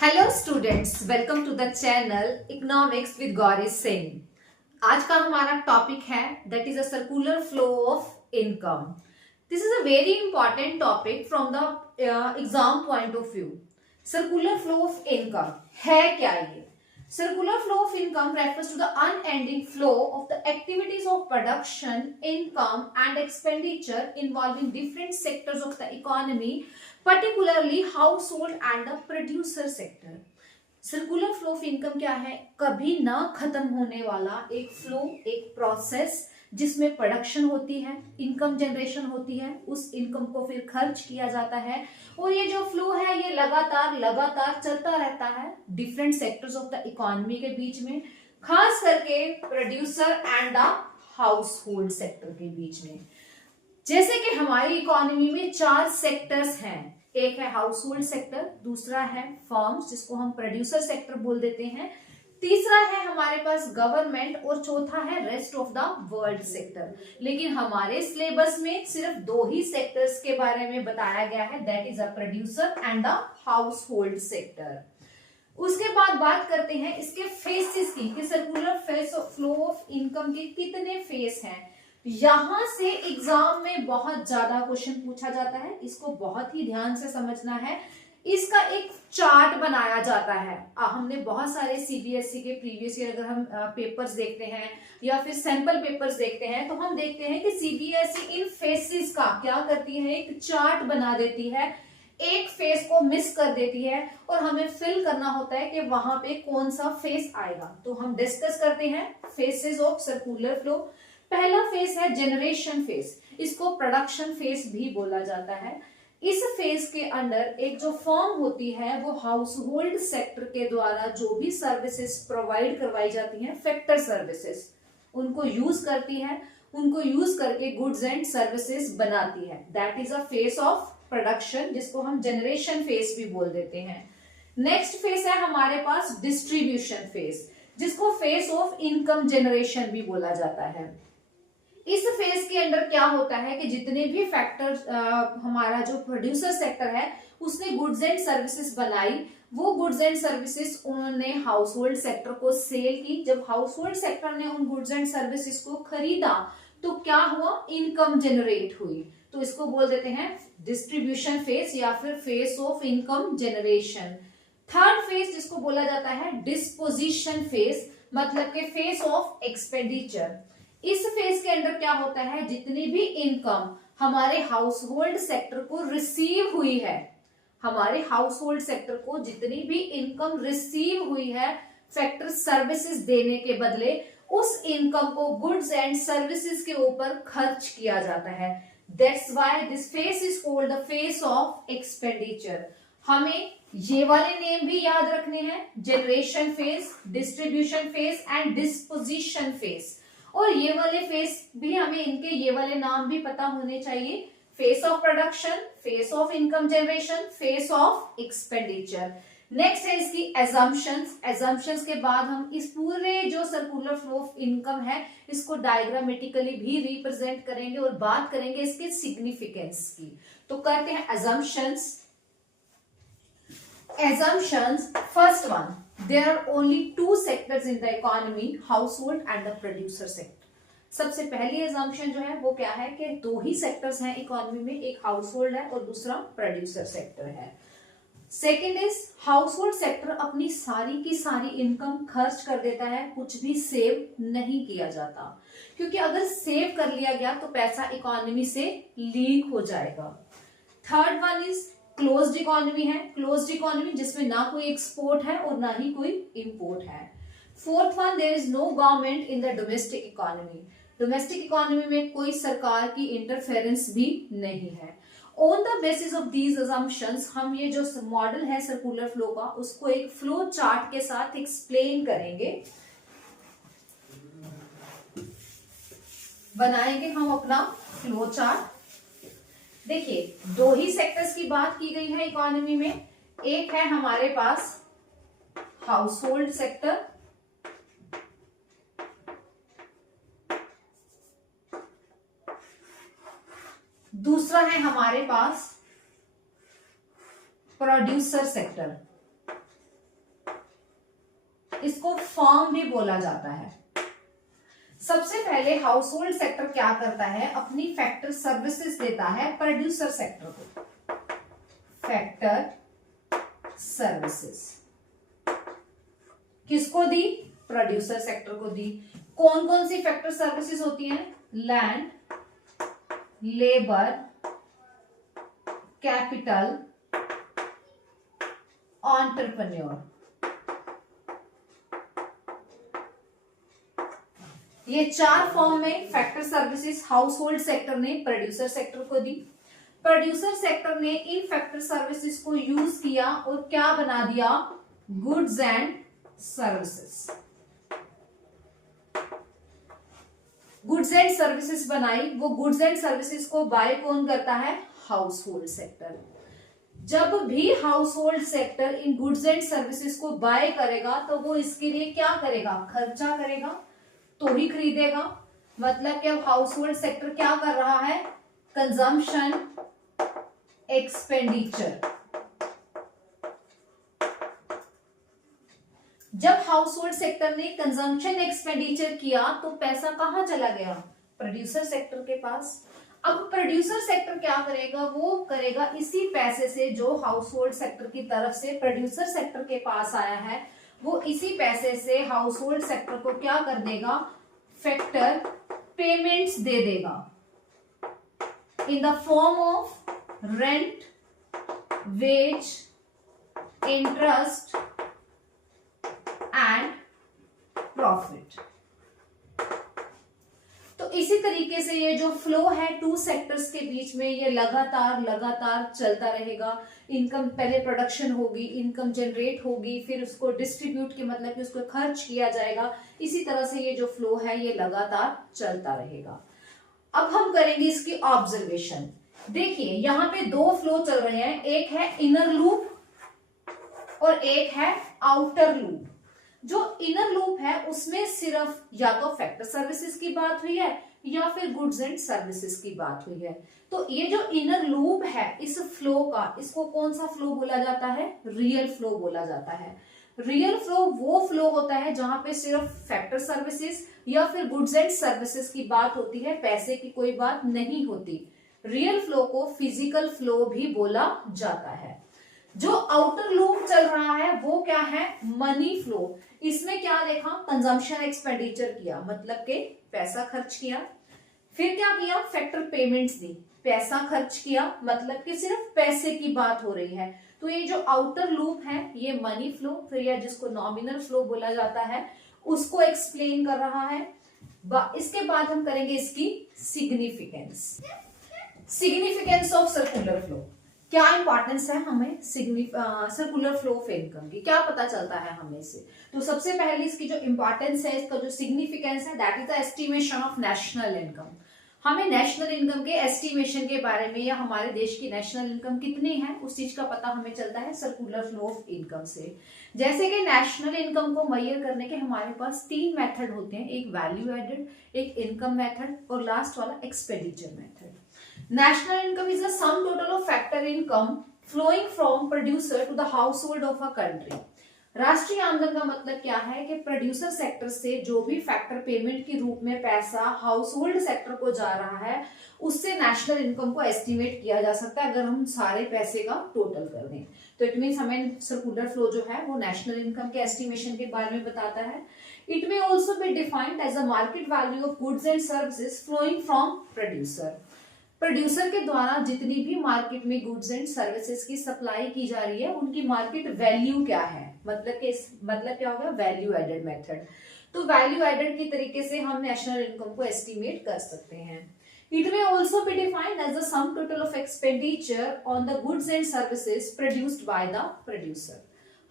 Hello students, welcome to the channel economics with Gauri Singh. आज का हमारा टॉपिक है that is a circular flow of income. This is a very important topic from the exam point of view. Circular flow of income है क्या ये? Circular flow of income refers to the unending flow of the activities of production, income and expenditure involving different sectors of the economy, particularly household and the producer sector. Circular flow of income क्या है? कभी ना खत्म होने वाला एक flow, एक process जिसमें प्रोडक्शन होती है, इनकम जनरेशन होती है, उस इनकम को फिर खर्च किया जाता है और ये जो फ्लो है ये लगातार चलता रहता है different sectors of the economy के बीच में, खास करके producer and the house hold sector के बीच में। जैसे कि हमारी इकोनॉमी में 4 सेक्टर्स हैं। एक है हाउस होल्ड सेक्टर, दूसरा है फर्म्स जिसको हम प्रोड्यूसर सेक्टर बोल देते हैं, तीसरा है हमारे पास गवर्नमेंट और चौथा है rest of the world sector. लेकिन हमारे सिलेबस में सिर्फ 2 ही सेक्टर्स के बारे में बताया गया है, that is a producer and the house hold sector. उसके बाद बात करते हैं इसके फेसेस की कि सर्कुलर फ्लो ऑफ इनकम के कितने फेस हैं। यहां से एग्जाम में बहुत ज्यादा क्वेश्चन पूछा जाता है, इसको बहुत ही ध्यान से समझना है। इसका एक चार्ट बनाया जाता है। हमने बहुत सारे सीबीएसई के प्रीवियस ईयर अगर हम पेपर्स देखते हैं या फिर सैंपल पेपर्स देखते हैं तो हम देखते हैं कि सीबीएसई इन फेसेस का क्या करती है, एक चार्ट बना देती है, एक फेस को मिस कर देती है और हमें फिल करना होता है कि वहां पे कौन सा फेस आएगा। तो हम डिस्कस करते हैं फेसेस ऑफ सर्कुलर फ्लो। पहला फेस है जनरेशन फेस, इसको प्रोडक्शन फेस भी बोला जाता है। इस फेज के अंदर एक जो फर्म होती है वो हाउस होल्ड सेक्टर के द्वारा जो भी सर्विसेज प्रोवाइड करवाई जाती हैं, फैक्टर सर्विसेज, उनको यूज करती है, उनको यूज करके गुड्स एंड सर्विसेज बनाती है। That is a face of production जिसको हम जनरेशन फेस भी बोल देते हैं। नेक्स्ट फेस है हमारे पास डिस्ट्रीब्यूशन फेस, जिसको फेस ऑफ इनकम जनरेशन भी बोला जाता है। इस फेज के अंदर क्या होता है कि जितने भी फैक्टर हमारा जो प्रोड्यूसर सेक्टर है उसने गुड्स एंड सर्विसेज बनाई, वो गुड्स एंड सर्विसेज उन्होंने हाउस होल्ड सेक्टर को सेल की। जब हाउस होल्ड सेक्टर ने उन गुड्स एंड सर्विसेज को खरीदा तो क्या हुआ, इनकम जनरेट हुई। तो इसको बोल देते हैं डिस्ट्रीब्यूशन फेज या फिर face of income generation. Third phase जिसको बोला जाता है डिस्पोजिशन फेज, मतलब के फेस ऑफ एक्सपेंडिचर। इस फेज के अंदर क्या होता है, जितनी भी इनकम हमारे हाउस होल्ड सेक्टर को रिसीव हुई है, हमारे हाउस होल्ड सेक्टर को जितनी भी इनकम रिसीव हुई है फैक्टर सर्विसेज देने के बदले, उस इनकम को गुड्स एंड सर्विसेज के ऊपर खर्च किया जाता है। That's why this phase is called the face of expenditure. हमें ये वाले नेम भी याद रखने हैं, generation phase, distribution phase and disposition phase. और ये वाले फेस भी हमें इनके ये वाले नाम भी पता होने चाहिए, face of production, face of income generation, face of expenditure. Next है इसकी एजम्पशंस। एजम्पशंस के बाद हम इस पूरे जो सर्कुलर फ्लो ऑफ इनकम है इसको डायग्रामेटिकली भी रिप्रेजेंट करेंगे और बात करेंगे इसके सिग्निफिकेंस की। तो करते हैं assumptions. Assumptions, first one, there are only 2 sectors in the economy, household and the producer sector. सबसे पहली assumption जो है वो क्या है कि 2 ही सेक्टर्स हैं इकोनॉमी में, एक हाउस होल्ड है और दूसरा प्रोड्यूसर सेक्टर है। Second is house hold sector अपनी सारी की सारी इनकम खर्च कर देता है, कुछ भी सेव नहीं किया जाता, क्योंकि अगर सेव कर लिया गया तो पैसा इकोनॉमी से लीक हो जाएगा। Third one is closed economy है, क्लोज्ड इकोनॉमी जिसमें ना कोई एक्सपोर्ट है और ना ही कोई इंपोर्ट है। Fourth one, there is no government in the domestic economy. Domestic economy में कोई सरकार की इंटरफेरेंस भी नहीं है। On the basis of these assumptions हम ये जो मॉडल है सर्कुलर फ्लो का उसको एक फ्लो चार्ट के साथ एक्सप्लेन करेंगे, बनाएंगे हम अपना फ्लो चार्ट। देखिए 2 ही सेक्टर्स की बात की गई है इकोनॉमी में, एक है हमारे पास हाउस होल्ड सेक्टर, दूसरा है हमारे पास प्रोड्यूसर सेक्टर। इसको फर्म भी बोला जाता है। सबसे पहले हाउस होल्ड सेक्टर क्या करता है, अपनी फैक्टर सर्विसेज देता है प्रोड्यूसर सेक्टर को। फैक्टर सर्विसेज किसको दी, प्रोड्यूसर सेक्टर को दी। कौन कौन सी फैक्टर सर्विसेज होती हैं, लैंड, लेबर, कैपिटल, एंटरप्रेन्योर। ये 4 फॉर्म में factor services house hold sector ने प्रोड्यूसर सेक्टर को दी। प्रोड्यूसर सेक्टर ने इन फैक्टर सर्विसेज को यूज किया और क्या बना दिया, goods and services. Goods and services बनाई। वो गुड्स एंड सर्विसेज को बाय कौन करता है, हाउस होल्ड सेक्टर। जब भी house hold sector in goods and services को बाय करेगा तो वो इसके लिए क्या करेगा, खर्चा करेगा तो ही खरीदेगा। मतलब कि अब हाउस होल्ड सेक्टर क्या कर रहा है, कंजम्पशन एक्सपेंडिचर। जब हाउस होल्ड सेक्टर ने कंजम्पशन एक्सपेंडिचर किया तो पैसा कहां चला गया, प्रोड्यूसर सेक्टर के पास। अब प्रोड्यूसर सेक्टर क्या करेगा, वो करेगा इसी पैसे से जो हाउस होल्ड सेक्टर की तरफ से प्रोड्यूसर सेक्टर के पास आया है, वो इसी पैसे से हाउस होल्ड सेक्टर को क्या कर देगा, फैक्टर पेमेंट्स दे देगा in the form of rent, wage, interest and profit. तो इसी तरीके से ये जो फ्लो है 2 सेक्टर्स के बीच में, ये लगातार चलता रहेगा। इनकम पहले प्रोडक्शन होगी, इनकम जनरेट होगी, फिर उसको डिस्ट्रीब्यूट के मतलब कि उसको खर्च किया जाएगा। इसी तरह से ये जो फ्लो है ये लगातार चलता रहेगा। अब हम करेंगे इसकी ऑब्जर्वेशन। देखिए यहाँ पे 2 फ्लो चल रहे हैं, एक है इनर लूप और एक है आउटर लूप। जो इनर लूप है उसमें सिर्फ या तो फैक्टर सर्विसेज की बात हुई है या फिर गुड्स एंड सर्विसेज की बात हुई है। तो ये जो इनर लूप है इस फ्लो का, इसको कौन सा फ्लो बोला जाता है, रियल फ्लो बोला जाता है। रियल फ्लो वो फ्लो होता है जहां पे सिर्फ फैक्टर सर्विसेज या फिर गुड्स एंड सर्विसेज की बात होती है, पैसे की कोई बात नहीं होती। रियल फ्लो को फिजिकल फ्लो भी बोला जाता है। जो आउटर लूप चल रहा है वो क्या है, मनी फ्लो। इसमें क्या देखा, कंजम्पशन एक्सपेंडिचर किया, मतलब के पैसा खर्च किया। फिर क्या किया, फैक्टर पेमेंट्स दी, पैसा खर्च किया, मतलब कि सिर्फ पैसे की बात हो रही है। तो ये जो आउटर लूप है ये मनी फ्लो, फिर या जिसको नॉमिनल फ्लो बोला जाता है, उसको एक्सप्लेन कर रहा है। इसके बाद हम करेंगे इसकी significance. Significance of circular flow, क्या इंपॉर्टेंस है हमें सर्कुलर फ्लो ऑफ इनकम की, क्या पता चलता है हमें इससे। तो सबसे पहले इसकी जो इंपॉर्टेंस है, इसका जो सिग्निफिकेंस है, that is the estimation of national income. हमें नेशनल इनकम के एस्टिमेशन के बारे में या हमारे देश की नेशनल इनकम कितनी है उस चीज का पता हमें चलता है सर्कुलर फ्लो ऑफ इनकम से। जैसे कि नेशनल इनकम को मेजर करने के हमारे पास 3 मेथड होते हैं, एक वैल्यू एडेड, एक इनकम मेथड और लास्ट वाला expenditure method. National income is the sum total of factor income flowing from producer to the household of a country. राष्ट्रीय आमदन का मतलब क्या है कि प्रोड्यूसर सेक्टर से जो भी फैक्टर पेमेंट के रूप में पैसा हाउस होल्ड सेक्टर को जा रहा है उससे नेशनल इनकम को एस्टिमेट किया जा सकता है अगर हम सारे पैसे का टोटल कर दें। तो इट मीन्स हमें सर्कुलर फ्लो जो है वो नेशनल इनकम के एस्टिमेशन के बारे में बताता है। It may also be defined as a market value of goods and services flowing from producer. Producer के द्वारा जितनी भी मार्केट में गुड्स एंड सर्विसेज की सप्लाई की जा रही है उनकी मार्केट वैल्यू क्या है, मतलब क्या होगा, वैल्यू एडेड मेथड। तो वैल्यू एडेड की तरीके से हम नेशनल इनकम को एस्टिमेट कर सकते हैं। It may also be defined as the sum total of expenditure on the goods and services produced by the producer.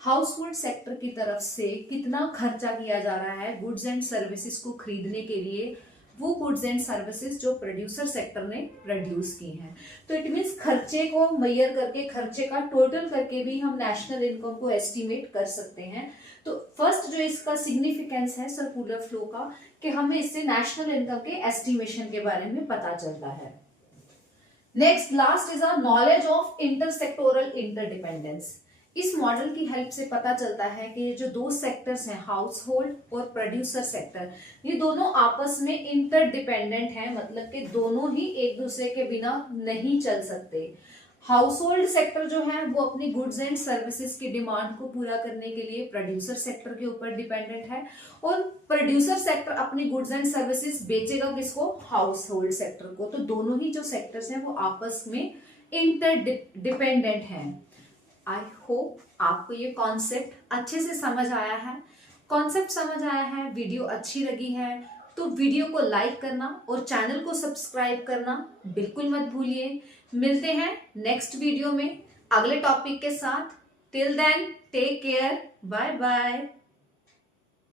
Household sector की तरफ से कितना खर्चा किया जा रहा है गुड्स एंड सर्विसेज को खरीदने के लिए, वो गुड्स एंड सर्विसेज जो प्रोड्यूसर सेक्टर ने प्रोड्यूस की हैं। तो इट मीन्स खर्चे को मेजर करके, खर्चे का टोटल करके भी हम नेशनल इनकम को एस्टिमेट कर सकते हैं। तो फर्स्ट जो इसका सिग्निफिकेंस है सर्कुलर फ्लो का, कि हमें इससे नेशनल इनकम के एस्टिमेशन के बारे में पता चलता है। Next last is a knowledge of intersectoral interdependence. इस मॉडल की हेल्प से पता चलता है कि ये जो दो सेक्टर्स हैं, हाउस होल्ड और प्रोड्यूसर सेक्टर, ये दोनों आपस में इंटरडिपेंडेंट हैं, मतलब कि दोनों ही एक दूसरे के बिना नहीं चल सकते। हाउस होल्ड सेक्टर जो है वो अपनी गुड्स एंड सर्विसेज की डिमांड को पूरा करने के लिए प्रोड्यूसर सेक्टर के ऊपर डिपेंडेंट है, और प्रोड्यूसर सेक्टर अपनी गुड्स एंड सर्विसेज बेचेगा किसको? हाउस होल्ड सेक्टर को। तो दोनों ही जो सेक्टर्स हैं वो आपस में इंटरडिपेंडेंट हैं। आई होप आपको ये कॉन्सेप्ट अच्छे से समझ आया है। कॉन्सेप्ट समझ आया है, वीडियो अच्छी लगी है तो वीडियो को लाइक करना और चैनल को सब्सक्राइब करना बिल्कुल मत भूलिए। मिलते हैं नेक्स्ट वीडियो में अगले टॉपिक के साथ। Till then take care, bye bye.